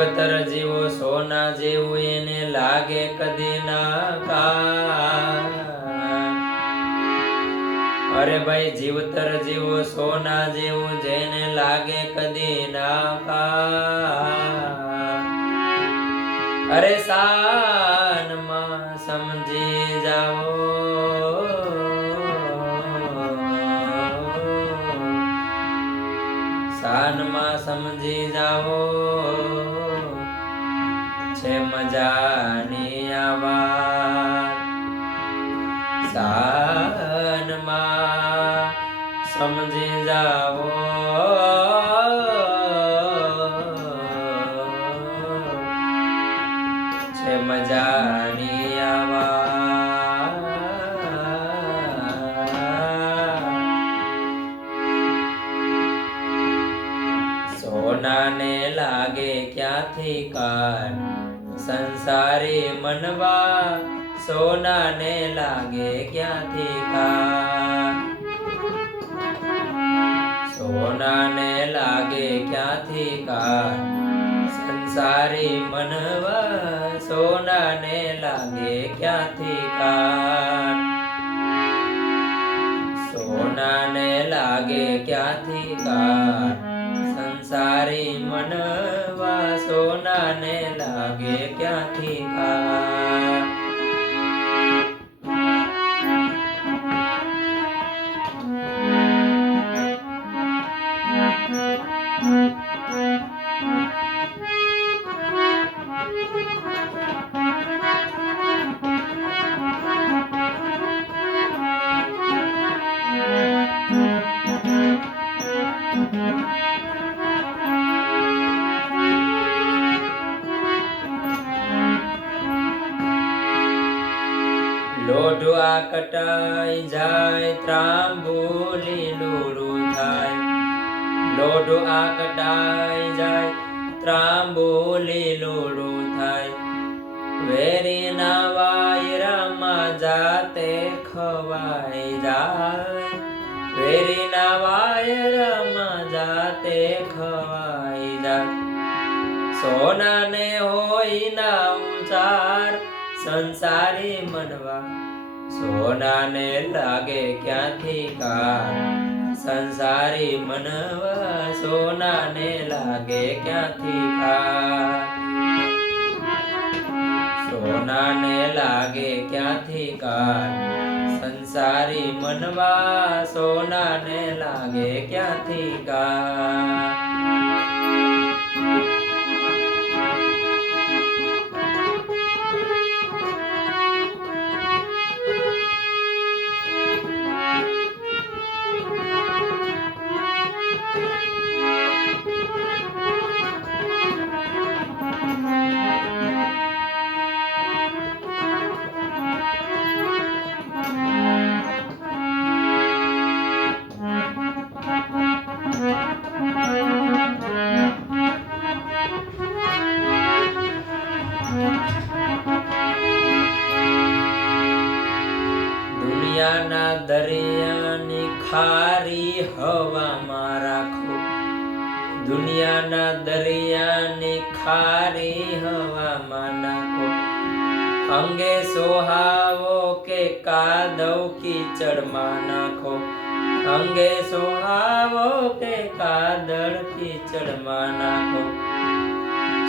જીવતર જીવો સોના જેવું એને લાગે કદી ના કાન। અરે ભાઈ જીવતર જીવો સોના જેવું જેને લાગે કદી ના કાન। અરે સાનમાં સમજી જાઓ સાનમાં સમજી જાઓ છે મજાની આ વાત। સાનમાં સમજી જાઓ છે મજાની આ વાત। સોનાને લાગે ક્યાંથી કાન સંસારી મનવા સોનાને લાગે ક્યાંથી કાન। સોનાને લાગે ક્યાંથી કાન સંસારી મનવા સોનાને લાગે ક્યાંથી કાન। સોનાને લાગે ક્યાંથી કાન સંસારી મનવા સોનાને લાગે ક્યાંથી કાન। લોઢું આ કટાઈ જાય ત્રાંબુ લીલું થાય। લોઢું આ કટાઈ જાય ત્રાંબુ લીલું થાય। વેરીના વાયરામાં જાતે ખવાઈ જાય। વેરીના વાયરામાં જાતે ખવાઈ જાય। સોનાને હોય ના ઉચાર સંસારી મનવા સોનાને લાગે ક્યાંથી કાન સંસારી મનવા સોનાને લાગે ક્યાંથી કાન। સોનાને લાગે ક્યાંથી કાન સંસારી મનવા સોનાને લાગે ક્યાંથી કાન। દુનિયાના દરિયાની ખારી હવામાં રાખો। દુનિયાના દરિયાની ખારી હવામાં નાખો। અંગે સોહાવો કે કાદવ કીચડમાં નાખો। અંગે સોહાવો કે કાદળ કીચડમાં નાખો।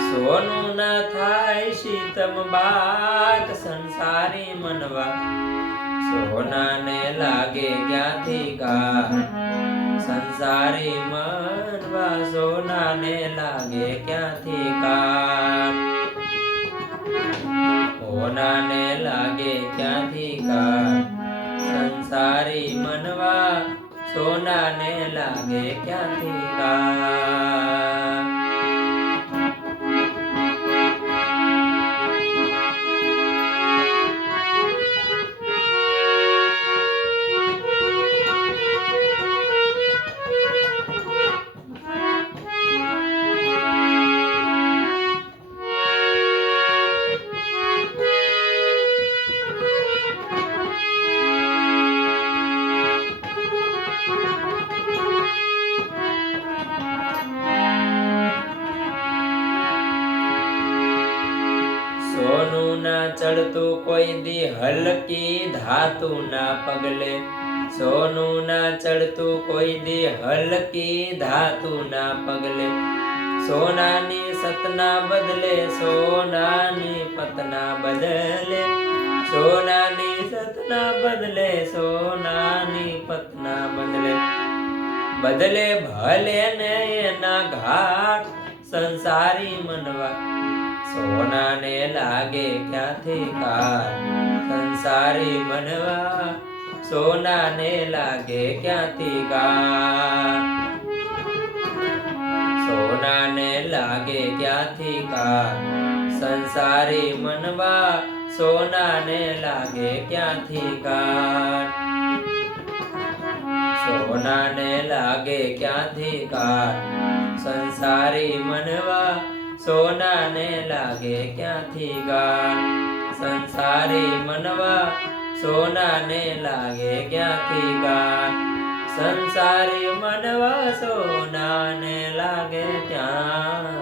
સોનું ના થાય શીતમ બાત સંસારી મનવા સોનાને લાગે ક્યાંથી કાન સંસારી મનવા સોનાને લાગે ક્યાંથી કાન। સોનાને લાગે ક્યાંથી કાન સંસારી મનવા સોનાને લાગે ક્યાંથી કાન। ચડતું કોઈ દી હલકી ધાતુ ના પગલે સોનું ના ચડતું કોઈ દી હલકી ધાતુ ના પગલે સોનાની સતના બદલે સોનાની પતના બદલે સોનાની સતના બદલે સોનાની પતના બદલે બદલે ભલે ને એના ઘાટ સંસારી મનવા સોનાને લાગે ક્યાંથી કાર સંસારી મનવા સોનાને લાગે ક્યાંથી કાર સોનાને લાગે ક્યાંથી કાર સંસારી મનવા સોનાને લાગે ક્યાંથી કાર સોનાને લાગે ક્યાંથી કાર સંસારી મનવા સોનાને લાગે ક્યાંથી કાર સંસારી મનવા સોનાને લાગે ક્યાંથી કાર સંસારી મનવા સોનાને લાગે ક્યાં